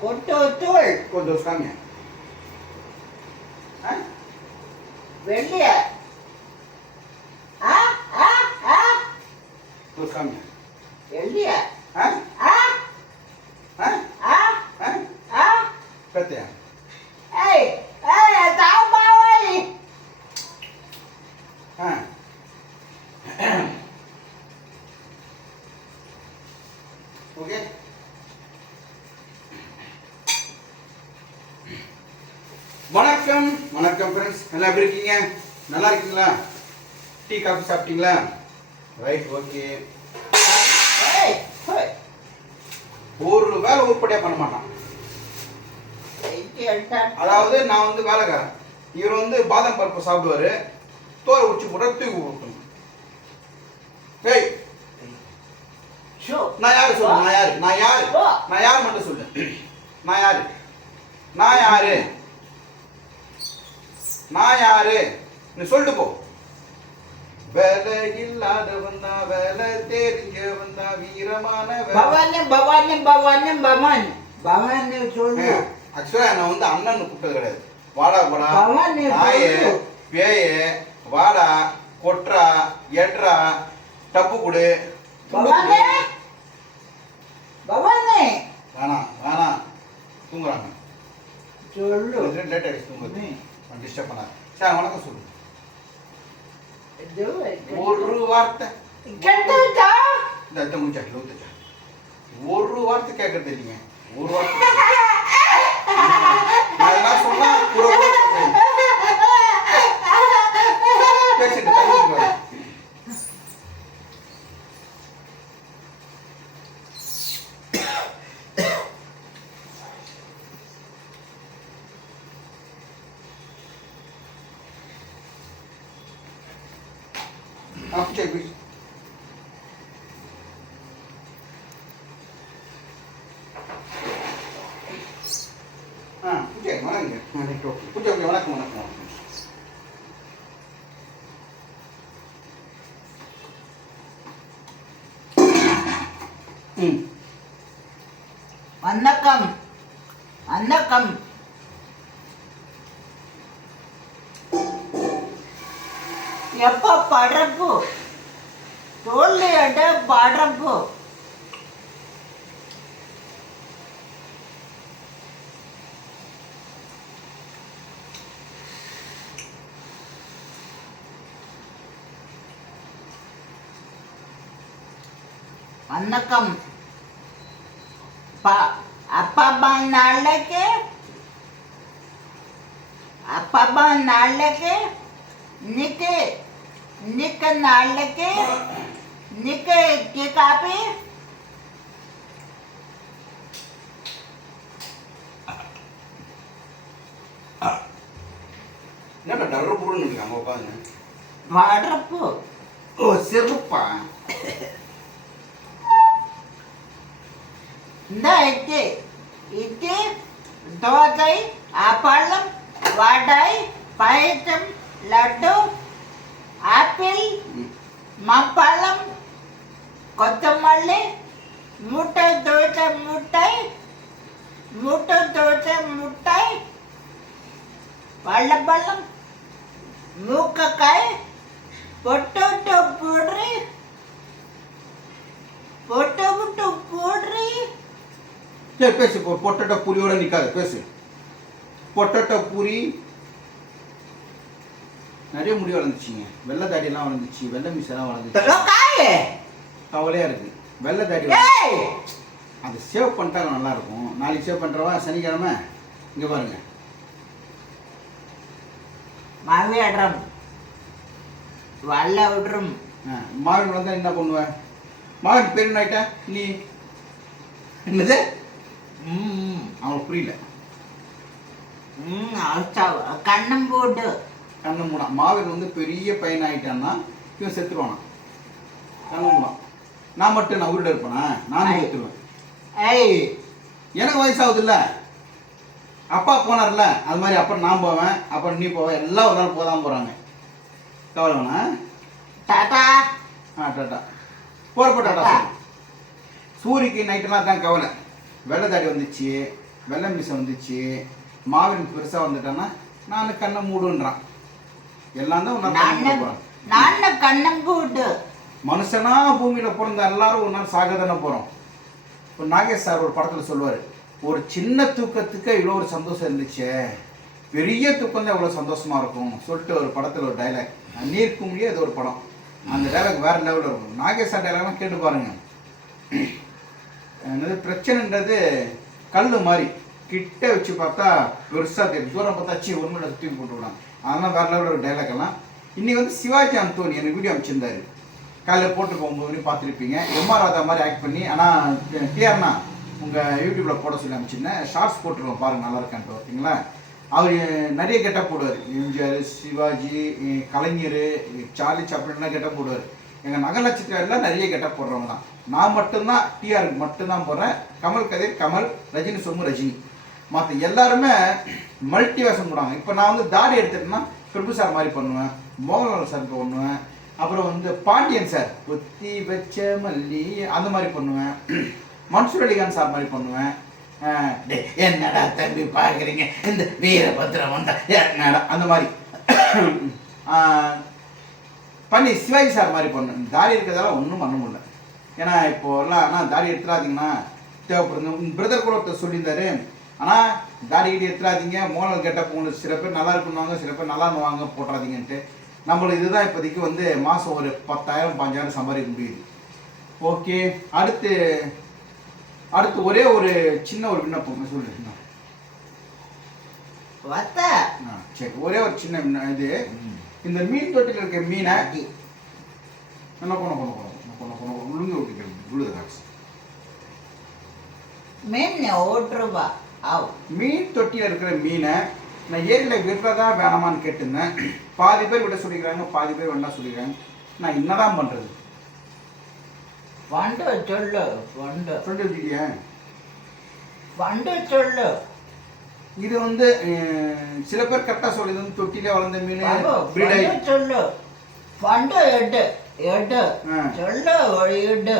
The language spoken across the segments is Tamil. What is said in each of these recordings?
கொட்டு தூள். கொஞ்சம் காமியா ஆ? வெள்ளிய. ஆ ஆ ஆ. கொஞ்சம் காமியா வெள்ளிய ஆ ஆ ஆ ஆ ஆ ஆ கத்தியா ஏய் ஏய் தாமாவை ஆ ஓகே வணக்கம் வணக்கம் ஃப்ரெண்ட்ஸ் நல்லா எப்படி இருக்கீங்க? நல்லா இருக்கீங்களா? டீ காஃபி சாப்பிட்டீங்களா? ரைட் ஓகே ஏய் ஒரு வேலை உருப்படியாக பண்ண மாட்டான். அதாவது நான் வந்து வேலைக்காரன். இவர் வந்து பாதாம் பருப்பு சாப்பிடுவாரு. தோலை உச்சி போட்டா தூக்கி கொடுக்கணும் ஷோ நான் யாரு சொல்லு? நான் யாரு? நான் யாரு? நான் யார் மட்டும் சொல்லு? நான் யாரு? நான் யாரு? நான் யாரு? நீ சொல்லிட்டு போ. வேலை இல்லாத வந்தா வேலை தெரிஞ்ச வந்தா வீரமான பவானி பவானி பவானி பவானி. பவானி சொல்லு. ஆக்சுவலா என்ன வந்து அண்ணன் கூப்பிட்டது கிடையாது. வாடா போடா பவானி நாயே. பேயே வாடா கொட்றா எட்ரா டப்பு கொடு. பவானி. பவானி? வேணாம் வேணாம். தூங்குறாங்க. சொல்லு. லேட் ஆயிடுச்சு தூங்குறது டிஸ்டர்ப் பண்ணாத சரி வணக்கம் சொல்லு ஒரு வார்த்தை. இந்த லூத்துச்சா ஒரு வார்த்தை கேட்கறது இல்லைங்க ஒரு வார்த்தை நான் என்ன சொன்னா கூட கூட பேசு. பேசிட்டு தள்ளிட்டு வரேன். ஆ, சரி, பேசு. வணக்கம், வணக்கம், வணக்கம். வணக்கம் வணக்கம் எப்ப படப்பு தோல்லியட படப்பு வணக்கம். பா அப்பா அம்மா நாளைக்கு? அப்பா அம்மா நாளைக்கு? இன்னைக்கு இன்னைக்கு நாளைக்கு இன்னைக்கு டீ காபி என்னடா டர்ரு புடுன்னு இருக்காங்க உட்காந்து வடப்பு ஓ செருப்பா இந்த இட்லி இட்லி தோசை அப்பளம் வடை பாயசம் லட்டு ஆப்பிள் மப்பழம் கொத்தமல்லி முட்டை தோட்ட முட்டை முட்டை தோட்ட முட்டை பள்ளப்பள்ளம் மூக்கக்காய் பொட்டோட்டோ போடுறி பொட்டோட்டோ போடுறி சரி பேசு பொட்டோட்டோ பூரியோட நிற்காது பேசு. பொட்டோட்டோ பூரி நிறைய முடி வளர்ந்துச்சுங்க. வெள்ளை தாடியெல்லாம் வளர்ந்துச்சு. வெள்ளை மீசெல்லாம் வளர்ந்துச்சு. தலக்காய் கவலையா இருக்கு. வெள்ளை தாடி அது சேவ் பண்ணிட்டா நல்லா இருக்கும். நாளைக்கு சேவ் பண்றவா? சனிக்கிழமை? இங்க பாருங்க. மாவியாடுறோம் வல்ல விடுறோம் ஆ, மாவன் வளர்ந்தா என்ன பண்ணுவ? மாவன் பேர் என்ன நீ. என்னது? ம் அவனுக்கு புரியல. ம் கண்ணம் போட்டு. கண்ணு மூடா. மாவீரன் வந்து பெரிய பையன் ஆயிட்டான்னா இவன் செத்துருவானா? கண்ணு மூடா. நான் மட்டும் நான் உருட இருப்பேனா நானும். செத்துருவேன். ஏய் எனக்கு வயசாகுதுல்ல. அப்பா போனார்ல அது மாதிரி அப்புறம் நான் போவேன் அப்புறம் நீ போவ எல்லாம் ஒரு நாள் போதான் போறாங்க. கவலை வேணா டாடா ஆ டாட்டா. போறப்ப டாட்டா டாட்டா. சூரிக்கு நைட்டெல்லாம் தான் கவலை. வெள்ளை தாடி வந்துச்சு வெள்ளை மீசை வந்துச்சு மாவின் பெருசாக வந்துட்டான்னா நான் கண்ணை மூடுன்றான். எல்லாம் தான் ஒரு. நான் கண்ணங்கூடு மனுஷனா பூமியில் பிறந்த எல்லாரும் ஒரு நாள் சாக தானே போகிறோம் இப்போ நாகேஷ் சார் ஒரு படத்தில் சொல்லுவார் ஒரு சின்ன தூக்கத்துக்கு இவ்வளோ ஒரு சந்தோஷம் இருந்துச்சே. பெரிய தூக்கம் தான் இவ்வளோ சந்தோஷமா இருக்கும். சொல்லிட்டு ஒரு படத்தில் ஒரு டைலாக் நீர் குமிழியே அது ஒரு படம். அந்த டைலாக் வேற லெவலில் இருக்கும். நாகேஷ் சார் டைலாக்லாம் கேட்டு பாருங்க. என்னது? பிரச்சனைன்றது கல் மாதிரி. கிட்ட வச்சு பார்த்தா பெருசாக தெரியும். தூரம் பார்த்தா சி உண்மையில சுற்றி போட்டு விடாங்க அதெல்லாம் வேற லெவலில் ஒரு டைலாக் எல்லாம். இன்றைக்கி வந்து சிவாஜி அந்தோனி எனக்கு வீடியோ அமைச்சிருந்தாரு காலையில் போட்டு ஒம்பது பார்த்துருப்பீங்க. எம்ஆர் ராதா மாதிரி ஆக்ட் பண்ணி ஆனால் டிஆர்னா உங்கள் யூடியூப்பில் போட சொல்லி அமைச்சிருந்தேன் ஷார்ட்ஸ் போட்டுருவோம் பாருங்கள் நல்லா இருக்கான்ட்டு ஓகேங்களா அவர் நிறைய கெட்டப் போடுவார். எம்ஜிஆர் சிவாஜி கலைஞர் சார்லி சாப்பிட்லாம் கெட்டப் போடுவார். எங்கள் நகலட்சத்திரம் நிறைய கெட்டப் போடுறவங்க தான் நான் மட்டும்தான் டிஆருக்கு மட்டும்தான் போடுறேன் கமல் கதிர் கமல் ரஜினி சொம்மு ரஜினி. மற்ற எல்லாருமே மல்டி வேஷம் போடுவாங்க. இப்போ நான் வந்து தாடி எடுத்துட்டேன்னா பிரபு சார் மாதிரி பண்ணுவேன் மோகன்லால் சார் பண்ணுவேன் அப்புறம் வந்து பாண்டியன் சார் ஒத்தி வச்ச மல்லி அந்த மாதிரி பண்ணுவேன். மன்சூர் அலிகான் சார் மாதிரி பண்ணுவேன். என்னடா தம்பி பார்க்குறீங்க இந்த வீரபத்ரம் வந்தா என்னடா? அந்த மாதிரி. பண்ணி சிவாஜி சார் மாதிரி பண்ணு தாடி இருக்கிறதால ஒன்றும் பண்ண முடியல. ஏன்னா இப்போ எல்லாம் தாடி எடுத்துடாதீங்கன்னா தேவைப்படுது பிரதர் கூட ஒருத்தர் சொல்லியிருந்தாரு. ஆனால் தாடி கிட்ட எடுத்துடாதீங்க. மோனல் கெட்டப் உங்களுக்கு சில பேர் நல்லா இருக்குன்னுவாங்க சில பேர் நல்லா வாங்க போட்டுறாதீங்கன்ட்டு. நம்மளுக்கு இதுதான் இப்போதைக்கு வந்து மாதம் ஒரு பத்தாயிரம் பாஞ்சாயிரம் சம்பாதிக்க முடியுது. ஓகே. அடுத்து அடுத்து ஒரே ஒரு சின்ன ஒரு விண்ணப்பம். சொல்லுங்க சரி. ஒரே ஒரு சின்ன இது. இந்த மீன் தொட்டியில் இருக்க மீனை என்ன கொண்டு கொண்டு கொண்டு கொண்டு கொண்டு உளுங்க விட்டுக்கிறது காசு மேம் ஓட்டுருவா. மீன் தொட்டியில் இருக்கிற மீனை நான் ஏரியில் விடுறதா வேணாமான்னு கேட்டிருந்தேன். பாதி பேர் விட சொல்லிக்கிறாங்க பாதி பேர் வேண்டாம் சொல்லிக்கிறாங்க நான் என்னதான் பண்ணுறது பண்டு சொல்லு பண்டு ஃப்ரெண்டு வச்சுக்கியா பண்டு சொல்லு. இது வந்து சில பேர் கரெக்டாக சொல்லுது வந்து தொட்டிலே வளர்ந்த மீன் சொல்லு. பண்டு எடு எடு. ஆ. சொல்லு ஒரு எடு.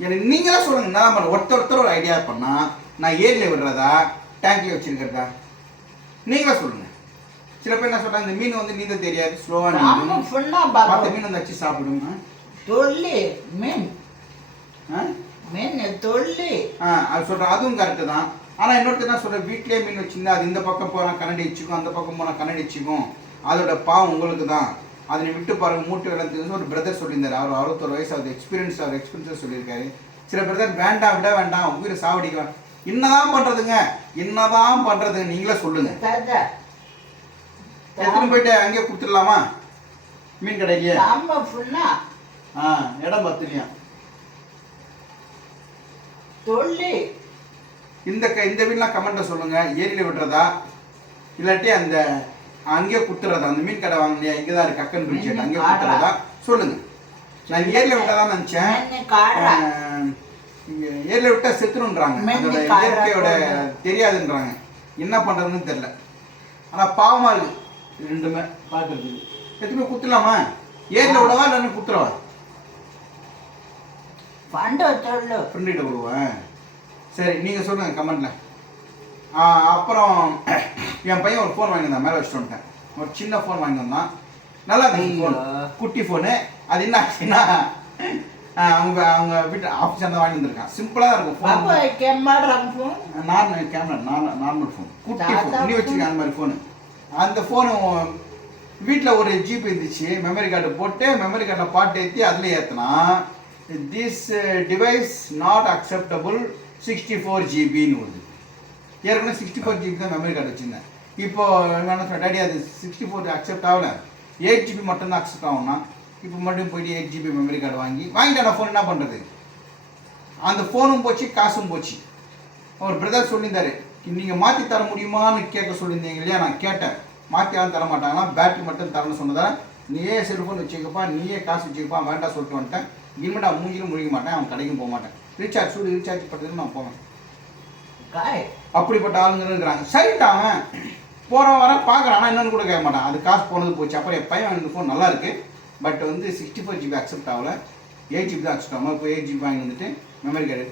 எனக்கு நீங்களே சொல்லுங்க என்ன பண்ண ஒருத்தர் ஒருத்தர் ஒரு ஐடியா பண்ணா நான் ஏரியில் விடுறதா டேங்க்ல வச்சிருக்கிறதா? நீங்களே சொல்லுங்க. சில பேர் என்ன சொல்றாங்க இந்த மீன் வந்து நீந்த தெரியாது ஸ்லோவா நீந்தும். மற்ற மீன் வந்து வச்சு சாப்பிடுமா? தொல்லி மீன்? மீன் தொல்லி. ஆ அது சொல்றேன் அதுவும் கரெக்டு தான். ஆனால் இன்னொருத்தர் என்ன சொல்கிறேன் வீட்லயே மீன் வச்சிருந்தா அது இந்த பக்கம் போனால் கண்ணடி வச்சுக்கும் அந்த பக்கம் போனால் கண்ணடி வச்சுக்கும். அதோட பாவம் உங்களுக்கு தான் அதை நீ விட்டு பாருங்க மூட்டு விளந்து ஒரு பிரதர் சொல்லியிருந்தாரு. அவர் அறுபத்தொரு வயசு அவர் எக்ஸ்பீரியன்ஸ் அவர் எக்ஸ்பீரியன்ஸ் சொல்லியிருக்காரு. சில பிரதர் வேண்டாம் விட வேண்டாம் உயிரை சாவடிக்க. என்னதான் பண்றதுங்க? என்னதான் பண்றதுங்க? நீங்களே சொல்லுங்க. எத்தனை போயிட்டு அங்கேயே கொடுத்துடலாமா? மீன் ஃபுல்லா ஆ இடம் பத்துலையா தொல்லி இந்த இந்த மீன்லாம் கமெண்ட்டில் சொல்லுங்க. ஏரியில் விடுறதா? இல்லாட்டி அந்த அங்கேயே குத்துறதா? அந்த மீன் கடை வாங்கினியா இங்கே தான் இருக்கு அக்கன் பிரிட்ஜ் அங்கேயே குத்துறதா? சொல்லுங்க. நான் ஏரியில் விட்டதா நினச்சேன். மீன் காடுறா இங்கே ஏரியில் விட்டா செத்துருன்றாங்க. அதோட இயற்கையோட. தெரியாதுன்றாங்க. என்ன பண்ணுறதுன்னு தெரில ஆனால் பாவமாக இருக்கு. இது ரெண்டுமே பார்க்குறதுக்கு. எத்தனை குத்துலாமா? ஏரியில் விடவா இல்லைன்னு குத்துறவா? ஃப்ரெண்டுகிட்ட விடுவேன் சரி நீங்கள் சொல்லுங்கள் கமெண்ட்டில் அப்புறம் என் பையன் ஒரு ஃபோன் வாங்கி வந்தான் மேலே வச்சுட்டு வந்துட்டேன். ஒரு சின்ன ஃபோன் வாங்கி வந்தான் நல்லா இருந்துச்சு ஃபோன். குட்டி ஃபோனு அது என்ன ஆச்சுன்னா அவங்க அவங்க வீட்டு ஆஃபீஸ் தான் வாங்கி வந்திருக்கான். சிம்பிளாக தான் இருக்கும் phone camera phone normal camera normal normal phone குட்டி ஃபோன் நீ phone. வச்சிருக்க அந்த மாதிரி ஃபோனு அந்த ஃபோனு வீட்டில் ஒரு ஜிபி இருந்துச்சு. மெமரி கார்டு போட்டு மெமரி கார்டில் பாட்டு ஏற்றி அதில் ஏற்றினா this device not acceptable sixty four ஜிபின்னு வருது. ஏற்கனவே சிக்ஸ்டி ஃபோர் ஜிபி தான் மெமரி கார்டு வச்சுருந்தேன். இப்போ என்ன சொன்னேன் டேடி அது சிக்ஸ்டி ஃபோர் அக்செப்ட் ஆகல. எயிட் ஜிபி மட்டும்தான் அக்செப்ட் ஆகும்னா இப்போ மறுபடியும் போயிட்டு எயிட் ஜிபி மெமரி கார்டு வாங்கி வாங்கிட்டேன் ஃபோன் என்ன பண்ணுறது அந்த ஃபோனும் போச்சு காசும் போச்சு. அவர் பிரதர் சொல்லியிருந்தாரு நீங்கள் மாற்றி தர முடியுமான்னு கேட்க சொல்லியிருந்தீங்க இல்லையா? நான் கேட்டேன். மாற்றியாலும் தர மாட்டாங்கன்னா பேட்டரி மட்டும் தரணும்னு சொன்னதால் நீயே செல்ஃபோன் வச்சுக்கப்பா நீயே காசு வச்சுக்கப்பா வேண்டாம் சொல்லிட்டு வந்துட்டேன். இனிமேட்டு அவன் மூஞ்சிலும் முழிக்க மாட்டேன் அவன் கடைக்கும் போக மாட்டேன். ரீசார்ஜ் சூடு ரீசார்ஜ் பண்ணுறதுக்கு நான் போவேன். அப்படிப்பட்ட ஆளுங்க இருக்கிறாங்க. சரிட்டா அவன். போகிற வர பார்க்குறான் ஆனால் என்னன்னு கூட கேட்க மாட்டான். அது காசு போனது போச்சு. அப்புறம் என் பையன் ஃபோன் நல்லா இருக்கு. பட் வந்து சிக்ஸ்டி ஃபோர் ஜிபி அக்செப்ட் ஆகல. எயிட் ஜிபி தான் அக்செப்ட் ஆகும் இப்போ எயிட் ஜிபி வாங்கி வந்துட்டு மெமரி கார்டு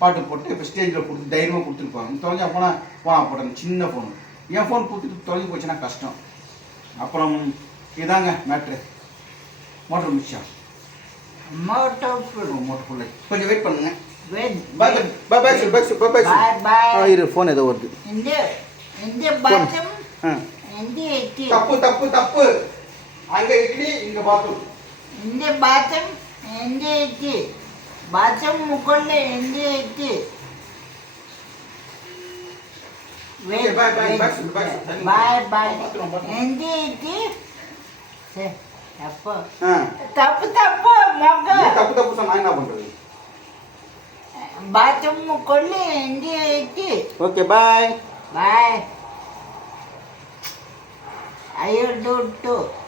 பாட்டு போட்டு இப்போ ஸ்டேஜில் கொடுத்து தைரியமாக கொடுத்துருப்பாங்க தொலைஞ்சா போனால் வா போட்டேன் சின்ன ஃபோன் என் ஃபோன் கொடுத்துட்டு தொலைஞ்சு போச்சுன்னா கஷ்டம். அப்புறம் இதாங்க மேட்ரு மோட்டர் மிச்சம். மோட்டோ மோட்டர் ஃபுல்லு கொஞ்சம் வெயிட் பண்ணுங்க. இரு ஃபோன் ஏதோ வருது. தப்பு தப்பு தப்பு. அங்க இட்லி இங்க பாத்ரூம் இந்த பாத்ரூம் இந்த இட்லி பாத்ரூம் முக்குள்ள இந்த இட்லி. பாய் பாய். இந்த இட்லி தப்பு. தப்பு தப்பு தப்பு தப்பு சொன்னா என்ன பண்றது? பாத்ரூம் முக்குள்ள இந்த idli okay bye Bye. I will do too.